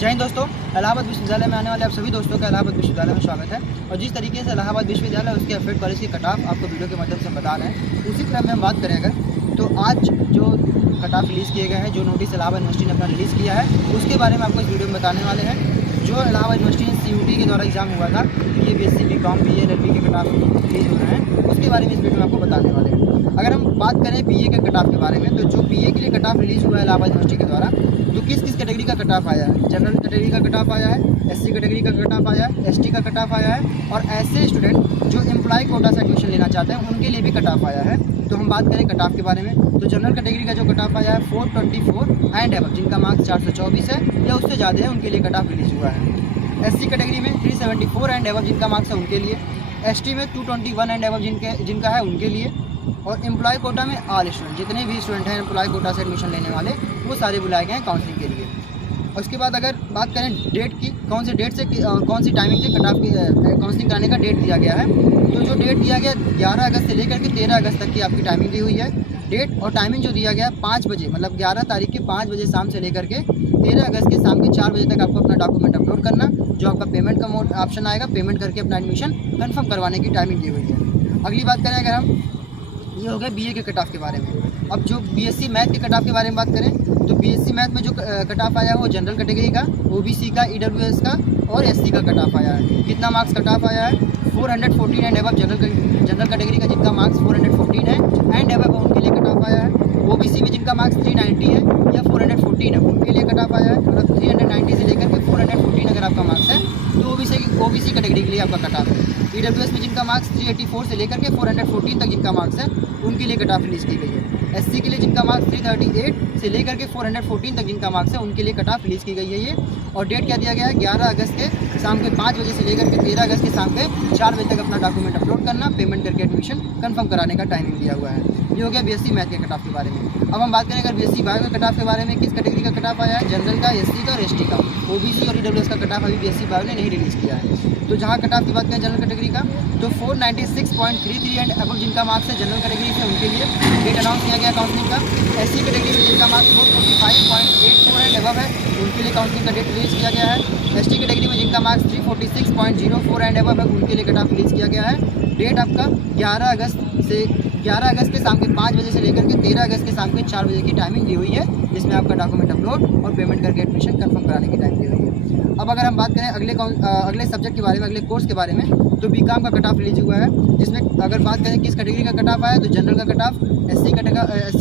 जय हिंद दोस्तों। इलाहाबाद विश्वविद्यालय में आने वाले आप सभी दोस्तों का इलाहाबाद विश्वविद्यालय में स्वागत है। और जिस तरीके से इलाहाबाद विश्वविद्यालय उसके एफएड कॉलेज की कट ऑफ आपको वीडियो के माध्यम से बता रहे हैं, उसी क्रम में हम बात करें अगर तो आज जो कट ऑफ रिलीज़ किए गए हैं, जो नोटिस इलाहाबाद यूनिवर्सिटी ने अपना रिलीज़ किया है, उसके बारे में आपको इस वीडियो में बताने वाले हैं। जो इलाहाबाद यूनिवर्सिटी में CUT के द्वारा एग्जाम हुआ था, BA BSc BCom BA LLB के कट ऑफ रिलीज हो रहे हैं, उसके बारे में इस वीडियो में आपको बताने वाले हैं। अगर हम बात करें BA के कट ऑफ के बारे में, तो जो BA के लिए कट ऑफ रिलीज़ हुआ है इलाहाबाद यूनिवर्सिटी के द्वारा, तो किस किस कैटेगरी का कट ऑफ आया है। जनरल कैटेगरी का कट ऑफ आया है, SC कैटेगरी का कट ऑफ आया है, ST का कट ऑफ आया है, और ऐसे स्टूडेंट जो एम्प्लॉय कोटा से एडमिशन लेना चाहते हैं उनके लिए भी कट ऑफ आया है। तो हम बात करें कट ऑफ के बारे में, तो जनरल कैटेगरी का जो कट ऑफ आया है 424 एंड एबव, जिनका मार्क्स 424 है या उससे ज़्यादा है, उनके लिए कट ऑफ रिलीज़ हुआ है। SC कैटेगरी में 374 एंड एबव, जिनका मार्क्स है उनके लिए। ST में 221 एंड एबव जिनका है उनके लिए। और एम्प्लॉय कोटा में ऑल स्टूडेंट, जितने भी स्टूडेंट हैं एम्प्लॉय कोटा से एडमिशन लेने वाले, वो सारे बुलाए गए हैं काउंसलिंग के लिए। और उसके बाद अगर बात करें डेट की, कौन सी डेट से कौन सी टाइमिंग से कट ऑफ की काउंसलिंग कराने का डेट दिया गया है, तो जो डेट दिया गया 11 अगस्त से लेकर के 13 अगस्त तक की आपकी टाइमिंग दी हुई है। डेट और टाइमिंग जो दिया गया है 5 बजे, मतलब 11 तारीख के 5 बजे शाम से लेकर के 13 अगस्त के शाम के 4 बजे तक आपको अपना डॉक्यूमेंट अपलोड करना। जो आपका पेमेंट का ऑप्शन आएगा, पेमेंट करके अपना एडमिशन कंफर्म करवाने की टाइमिंग दी हुई है। अगली बात करें अगर हम, ये हो गया BA के कट ऑफ के बारे में। अब जो BSc मैथ के कट ऑफ के बारे में बात करें, तो BSc मैथ में जो कट ऑफ आया है वो जनरल कैटेगरी का, OBC का, EWS का और SC का कट ऑफ आया है। कितना मार्क्स कट ऑफ आया है? 414 एंड एबव जनरल कैटेगरी का जिनका मार्क्स 414 है एंड एबव उनके लिए कट ऑफ आया है। OBC में जिनका मार्क्स 390 है या 414 है उनके लिए कट ऑफ आया है। मतलब 390 से लेकर के 414 अगर आपका मार्क्स है तो OBC कैटेगरी के लिए आपका कट ऑफ है। EWS में जिनका मार्क्स 384 से लेकर के 414 तक जिनका मार्क्स है उनके लिए कट ऑफ रिलीज़ की गई है। SC के लिए जिनका मार्क्स 338 से लेकर के 414 तक जिनका मार्क्स है उनके लिए कट ऑफ रिलीज़ की गई है ये। और डेट क्या दिया गया है? 11 अगस्त के शाम के 5 बजे से लेकर के 13 अगस्त के शाम के 4 बजे तक अपना डॉक्यूमेंट अपलोड करना, पेमेंट करके एडमिशन कंफर्म कराने का टाइमिंग दिया हुआ है। ये हो गया BSc मैथ के कट ऑफ के बारे में। अब हम बात करें अगर BSc बायो के कट ऑफ के बारे में, किस कैटेगरी का कट ऑफ आया है? जनरल का, SC का और ST का। OBC और EWS का कट ऑफ अभी BSc बायो ने नहीं रिलीज़ किया है। तो जहाँ कट ऑफ की बात करें जनरल कैटेगरी का, तो 496.33 एंड अबव जिनका मार्क्स है जनरल कैटेगरी से उनके लिए डेट अनाउंस किया गया काउंसलिंग का। SC कैटेगरी में जिनका मार्क्स 445.84 एंड अबव है उनके लिए काउंसलिंग का डेट रिलीज़ किया गया है। ST कैटेगरी में जिनका मार्क्स 346.04 एंड अबव है उनके लिए कट ऑफ रिलीज़ किया गया है। डेट आपका 11 अगस्त के शाम के 5 बजे से लेकर के 13 अगस्त के शाम के 4 बजे की टाइमिंग दी हुई है, जिसमें आपका डॉक्यूमेंट अपलोड और पेमेंट करके एडमिशन कंफर्म कराने की टाइम दी हुई है। अब अगर हम बात करें अगले सब्जेक्ट के बारे में, अगले कोर्स के बारे में, तो BCom का कट ऑफ रिलीज हुआ है, जिसमें अगर बात करें किस कैटेगरी का कट ऑफ आया है, तो जनरल का कट ऑफ, SC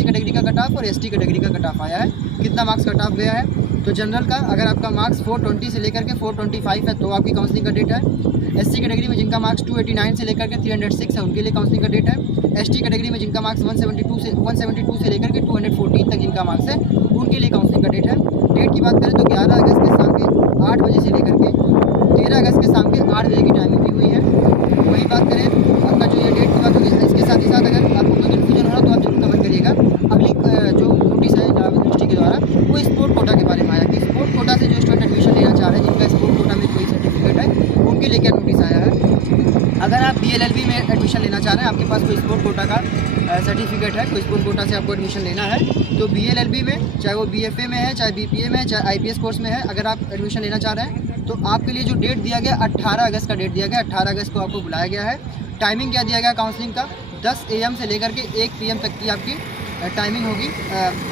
कैटेगरी का कट ऑफ और ST कैटेगरी का कट ऑफ आया है। कितना मार्क्स कट ऑफ गया है? तो जनरल का अगर आपका मार्क्स 420 से लेकर के 425 है तो आपकी काउंसलिंग का डेट है। SC कैटेगरी में जिनका मार्क्स 289 से लेकर के 306 है उनके लिए काउंसलिंग का डेट है। ST कैटेगरी में जिनका मार्क्स 172 से लेकर के 214 तक जिनका मार्क्स है उनके लिए काउंसलिंग का डेट है। डेट की बात करें तो 11 अगस्त के शाम के 8 बजे से लेकर के 13 अगस्त के शाम के 8 बजे की टाइमिंग दी हुई है। वही बात करें आपका जो ये डेट की बात होगी, इसके साथ ही साथ अगर आपको कोई कन्फ्यूजन हो रहा तो आप जरूर कमेंट करिएगा। अगली जो नोटिस है इलाहाबाद यूनिवर्सिटी के द्वारा, वो स्पोर्ट कोटा के बारे में आया कि स्पोर्ट कोटा से जो स्टूडेंट एडमिशन लेना चाह रहे हैं, जिनका स्पोर्ट कोटा में कोई सर्टिफिकेट है, उनके लिए क्या नोटिस आया है। अगर आप BA LLB में एडमिशन लेना चाह रहे हैं, आपके पास कोई स्पोर्ट कोटा का सर्टिफिकेट है, कोई स्पोर्ट कोटा से आपको एडमिशन लेना है, तो BA LLB में, चाहे वो BFA में है, चाहे BPA में है, चाहे IPS कोर्स में है, अगर आप एडमिशन लेना चाह रहे हैं तो आपके लिए जो डेट दिया गया 18 अगस्त का डेट दिया गया। 18 अगस्त को आपको बुलाया गया है। टाइमिंग क्या दिया गया काउंसलिंग का? 10 AM से लेकर के 1 PM तक की आपकी टाइमिंग होगी।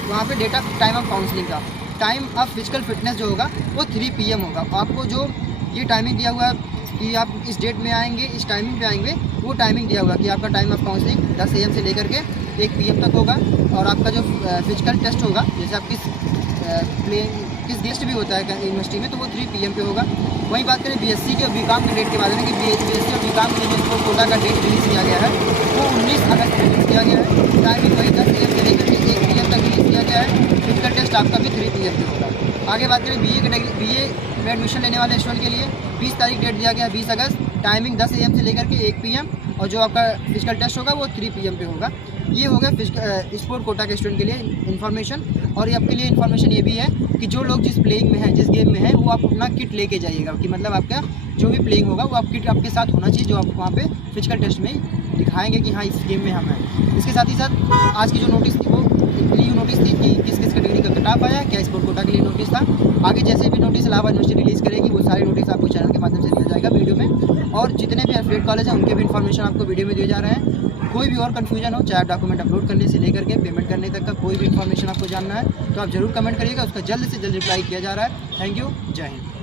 वहाँ पे date of time of counselling का टाइम ऑफ फिजिकल फिटनेस जो होगा वो 3 PM होगा। आपको जो ये टाइमिंग दिया हुआ है कि आप इस डेट में आएंगे, इस टाइमिंग पे आएंगे, वो टाइमिंग दिया हुआ कि आपका टाइम ऑफ काउंसलिंग 10 AM से लेकर के 1 PM तक होगा। और आपका जो फिजिकल टेस्ट होगा, जैसे आप किस गेस्ट भी होता है यूनिवर्सिटी में, तो वो 3 PM पे होगा। वहीं बात करें BSc के और BCom के डेट के बारे में कि BSc और BCom के लिए जो स्पोर्ट कोटा का डेट रिलीज़ किया गया है वो 19 अगस्त को रिलीज़ किया गया है। टाइमिंग वही 10 AM से लेकर के 1 PM तक रिलीज़ किया गया है। फिजिकल टेस्ट आपका भी 3 PM पे होगा। आगे बात करें BA में एडमिशन लेने वाले स्टूडेंट के लिए 20 तारीख डेट दिया गया है, 20 अगस्त। टाइमिंग 10 AM से लेकर के 1 PM, और जो आपका फिजिकल टेस्ट होगा वो 3 PM पे होगा। ये हो गया स्पोर्ट कोटा के स्टूडेंट के लिए इन्फॉर्मेशन। और आपके लिए इन्फॉर्मेशन ये भी है कि जो लोग जिस प्लेइंग में हैं, जिस गेम में हैं, वो आप अपना किट लेके जाइएगा कि मतलब आपका जो भी प्लेइंग होगा वो आप किट आपके साथ होना चाहिए, जो आप वहाँ पे फिजिकल टेस्ट में दिखाएंगे कि हाँ इस गेम में हम हैं। इसके साथ ही साथ आज की जो नोटिस थी वो नोटिस थी कि किस किस कैटेगरी का कट ऑफ आया, क्या स्पोर्ट कोटा के लिए नोटिस था। आगे जैसे भी नोटिस इलाहाबाद यूनिवर्सिटी रिलीज़ करेगी वो सारे नोटिस आपको चैनल के माध्यम से दिया जाएगा वीडियो में, और जितने भी एफिलिएट कॉलेज हैं उनके भी इन्फॉर्मेशन आपको वीडियो में दिए जा रहे हैं। कोई भी और कन्फ्यूजन हो, चाहे डॉक्यूमेंट अपलोड करने से लेकर के पेमेंट करने तक का कोई भी इन्फॉर्मेशन आपको जानना है तो आप जरूर कमेंट करिएगा, उसका जल्द से जल्द रिप्लाई किया जा रहा है। थैंक यू, जय हिंद।